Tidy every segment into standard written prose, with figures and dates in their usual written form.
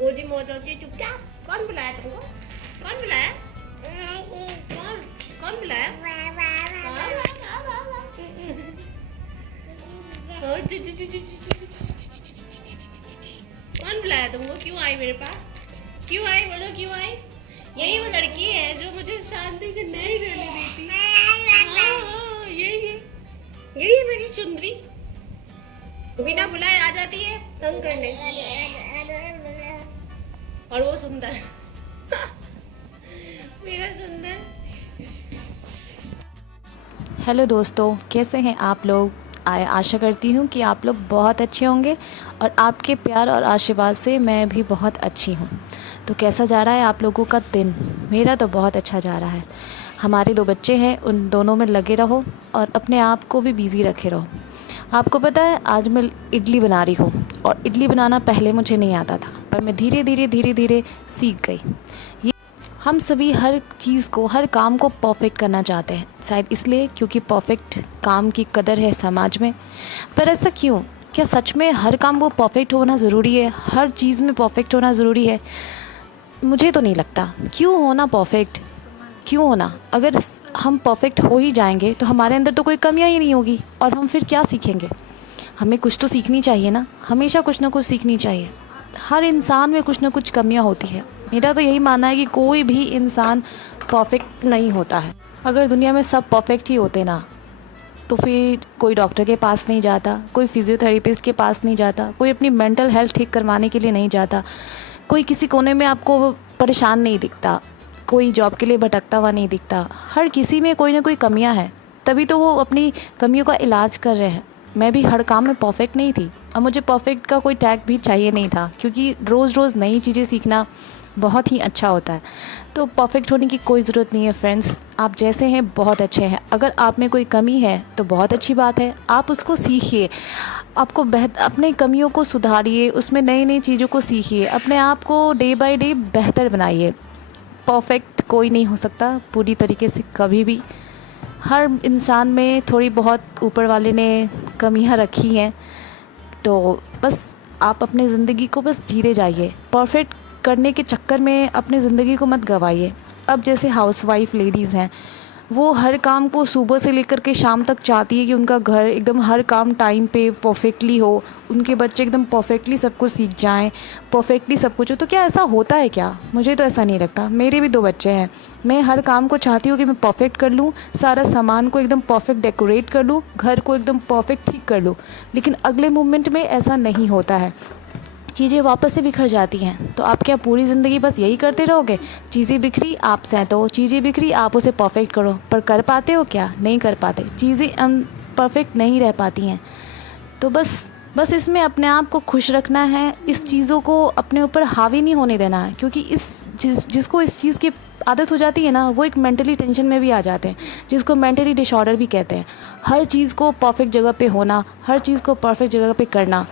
Goji मोच होती है चुपचाप। कौन बुलाया तुमको? कौन बुलाया? कौन कौन बुलाया? कौन बुलाया तुमको? क्यों आई मेरे पास? क्यों आई? बोलो क्यों आई? यही वो लड़की है जो मुझे शांति से नहीं रहने देती। हाँ, यही है मेरी सुंदरी। बिना बुलाए आ जाती है तंग करने। और वो सुंदर मेरा सुंदर। हेलो दोस्तों, कैसे हैं आप लोग? आशा करती हूँ कि आप लोग बहुत अच्छे होंगे और आपके प्यार और आशीर्वाद से मैं भी बहुत अच्छी हूँ। तो कैसा जा रहा है आप लोगों का दिन? मेरा तो बहुत अच्छा जा रहा है। हमारे 2 बच्चे हैं, उन दोनों में लगे रहो और अपने आप को भी बिज़ी रखे रहो। आपको पता है, आज मैं इडली बना रही हूँ और इडली बनाना पहले मुझे नहीं आता था, पर मैं धीरे धीरे सीख गई। हम सभी हर चीज़ को, हर काम को परफेक्ट करना चाहते हैं, शायद इसलिए क्योंकि परफेक्ट काम की कदर है समाज में। पर ऐसा क्यों? क्या सच में हर काम को परफेक्ट होना ज़रूरी है? हर चीज़ में परफेक्ट होना ज़रूरी है? मुझे तो नहीं लगता। क्यों होना परफेक्ट? क्यों होना? अगर हम परफेक्ट हो ही जाएंगे तो हमारे अंदर तो कोई कमियां ही नहीं होगी और हम फिर क्या सीखेंगे? हमें कुछ तो सीखनी चाहिए ना, हमेशा कुछ ना कुछ सीखनी चाहिए। हर इंसान में कुछ ना कुछ कमियां होती है। मेरा तो यही मानना है कि कोई भी इंसान परफेक्ट नहीं होता है। अगर दुनिया में सब परफेक्ट ही होते ना, तो फिर कोई डॉक्टर के पास नहीं जाता, कोई फिजियोथेरेपिस्ट के पास नहीं जाता, कोई अपनी मेंटल हेल्थ ठीक करवाने के लिए नहीं जाता, कोई किसी कोने में आपको परेशान नहीं दिखता, कोई जॉब के लिए भटकता हुआ नहीं दिखता। हर किसी में कोई ना कोई कमियां हैं, तभी तो वो अपनी कमियों का इलाज कर रहे हैं। मैं भी हर काम में परफेक्ट नहीं थी और मुझे परफेक्ट का कोई टैग भी चाहिए नहीं था, क्योंकि रोज़ रोज़ नई चीज़ें सीखना बहुत ही अच्छा होता है। तो परफेक्ट होने की कोई ज़रूरत नहीं है फ्रेंड्स। आप जैसे हैं बहुत अच्छे हैं। अगर आप में कोई कमी है तो बहुत अच्छी बात है, आप उसको सीखिए। आपको अपने कमियों को सुधारिए, उसमें नई नई चीज़ों को सीखिए, अपने आप को डे बाय डे बेहतर बनाइए। परफेक्ट कोई नहीं हो सकता पूरी तरीके से कभी भी। हर इंसान में थोड़ी बहुत ऊपर वाले ने कमियां रखी हैं। तो बस आप अपने ज़िंदगी को बस जीते जाइए। परफेक्ट करने के चक्कर में अपने ज़िंदगी को मत गवाइए। अब जैसे हाउसवाइफ लेडीज़ हैं, वो हर काम को सुबह से लेकर के शाम तक चाहती है कि उनका घर एकदम हर काम टाइम पे परफेक्टली हो, उनके बच्चे एकदम परफेक्टली सब कुछ सीख जाएं, परफेक्टली सब कुछ हो। तो क्या ऐसा होता है क्या? मुझे तो ऐसा नहीं लगता। मेरे भी 2 बच्चे हैं, मैं हर काम को चाहती हूँ कि मैं परफेक्ट कर लूँ, सारा सामान को एकदम परफेक्ट डेकोरेट कर लूँ, घर को एकदम परफेक्ट ठीक कर लूँ, लेकिन अगले मोमेंट में ऐसा नहीं होता है। चीज़ें वापस से बिखर जाती हैं। तो आप क्या पूरी ज़िंदगी बस यही करते रहोगे? चीज़ें बिखरी, आप सहतो, चीज़ें बिखरी, आप उसे परफेक्ट करो, पर कर पाते हो क्या? नहीं कर पाते। चीज़ें परफेक्ट नहीं रह पाती हैं। तो बस इसमें अपने आप को खुश रखना है, इस चीज़ों को अपने ऊपर हावी नहीं होने देना है, क्योंकि जिसको इस चीज़ की आदत हो जाती है ना, वो एक मेंटली टेंशन में भी आ जाते हैं, जिसको मेंटली डिसऑर्डर भी कहते हैं। हर चीज़ को परफेक्ट जगह पे होना, हर चीज़ को परफेक्ट जगह पे करना,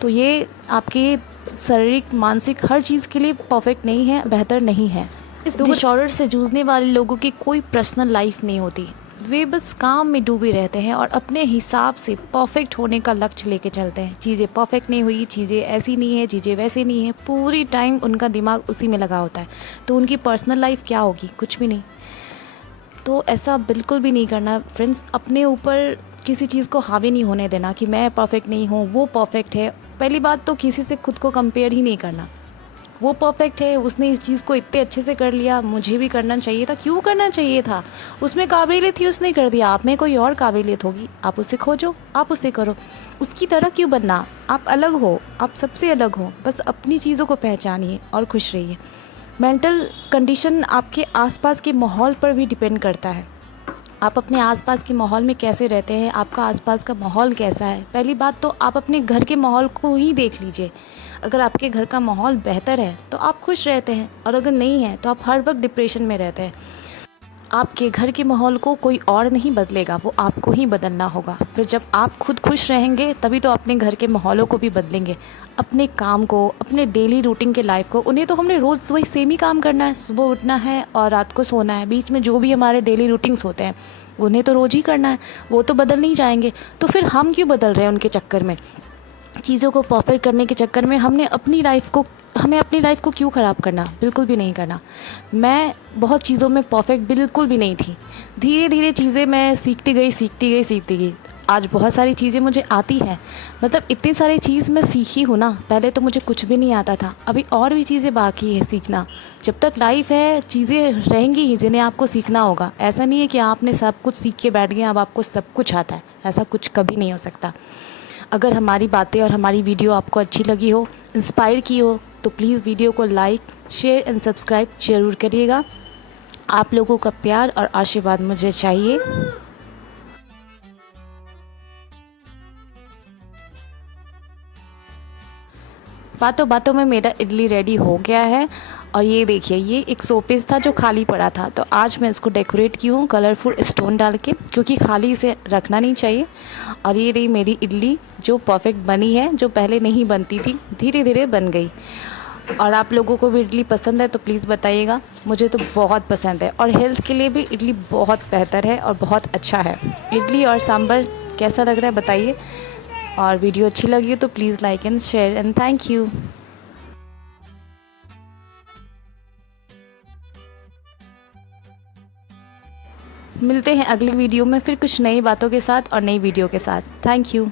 तो ये आपके शारीरिक मानसिक हर चीज़ के लिए परफेक्ट नहीं है, बेहतर नहीं है। इस डिसऑर्डर से जूझने वाले लोगों की कोई पर्सनल लाइफ नहीं होती। वे बस काम में डूबे रहते हैं और अपने हिसाब से परफेक्ट होने का लक्ष्य लेके चलते हैं। चीज़ें परफेक्ट नहीं हुई, चीज़ें ऐसी नहीं है, चीज़ें वैसे नहीं है, पूरी टाइम उनका दिमाग उसी में लगा होता है। तो उनकी पर्सनल लाइफ क्या होगी? कुछ भी नहीं। तो ऐसा बिल्कुल भी नहीं करना फ्रेंड्स। अपने ऊपर किसी चीज़ को हावी नहीं होने देना कि मैं परफेक्ट नहीं हूँ, वो परफेक्ट है। पहली बात तो किसी से खुद को कंपेयर ही नहीं करना। वो परफेक्ट है, उसने इस चीज़ को इतने अच्छे से कर लिया, मुझे भी करना चाहिए था। क्यों करना चाहिए था? उसमें काबिलियत थी, उसने कर दिया। आप में कोई और काबिलियत होगी, आप उससे खोजो, आप उससे करो। उसकी तरह क्यों बनना? आप अलग हो, आप सबसे अलग हो। बस अपनी चीज़ों को पहचानिए और खुश रहिए। मेंटल कंडीशन आपके आसपास के माहौल पर भी डिपेंड करता है। आप अपने आसपास के माहौल में कैसे रहते हैं, आपका आसपास का माहौल कैसा है? पहली बात तो आप अपने घर के माहौल को ही देख लीजिए। अगर आपके घर का माहौल बेहतर है तो आप खुश रहते हैं, और अगर नहीं है तो आप हर वक्त डिप्रेशन में रहते हैं। आपके घर के माहौल को कोई और नहीं बदलेगा, वो आपको ही बदलना होगा। फिर जब आप खुद खुश रहेंगे तभी तो अपने घर के माहौलों को भी बदलेंगे। अपने काम को, अपने डेली रूटीन के लाइफ को, उन्हें तो हमने रोज़ वही सेम ही काम करना है। सुबह उठना है और रात को सोना है। बीच में जो भी हमारे डेली रूटीन्स होते हैं उन्हें तो रोज़ ही करना है, वो तो बदल नहीं जाएंगे। तो फिर हम क्यों बदल रहे हैं उनके चक्कर में? चीज़ों को परफेक्ट करने के चक्कर में हमें अपनी लाइफ को क्यों ख़राब करना, बिल्कुल भी नहीं करना। मैं बहुत चीज़ों में परफेक्ट बिल्कुल भी नहीं थी। धीरे धीरे चीज़ें मैं सीखती गई। आज बहुत सारी चीज़ें मुझे आती हैं, मतलब इतनी सारी चीज़ मैं सीखी हूँ ना। पहले तो मुझे कुछ भी नहीं आता था, अभी और भी चीज़ें बाकी है सीखना। जब तक लाइफ है चीज़ें रहेंगी ही जिन्हें आपको सीखना होगा। ऐसा नहीं है कि आपने सब कुछ सीख के बैठ गए, अब आपको सब कुछ आता है, ऐसा कुछ कभी नहीं हो सकता। अगर हमारी बातें और हमारी वीडियो आपको अच्छी लगी हो, इंस्पायर की हो, तो प्लीज़ वीडियो को लाइक, शेयर एंड सब्सक्राइब ज़रूर करिएगा। आप लोगों का प्यार और आशीर्वाद मुझे चाहिए। बातों बातों में मेरा इडली रेडी हो गया है। और ये देखिए, ये एक शोपीस था जो खाली पड़ा था, तो आज मैं इसको डेकोरेट की हूँ कलरफुल स्टोन डाल के, क्योंकि खाली इसे रखना नहीं चाहिए। और ये रही मेरी इडली जो परफेक्ट बनी है, जो पहले नहीं बनती थी, धीरे धीरे बन गई। और आप लोगों को भी इडली पसंद है तो प्लीज़ बताइएगा। मुझे तो बहुत पसंद है, और हेल्थ के लिए भी इडली बहुत बेहतर है और बहुत अच्छा है। इडली और सांभर कैसा लग रहा है बताइए। और वीडियो अच्छी लगी हो तो please like and share and thank you. मिलते हैं अगली वीडियो में फिर कुछ नई बातों के साथ और नई वीडियो के साथ। Thank you.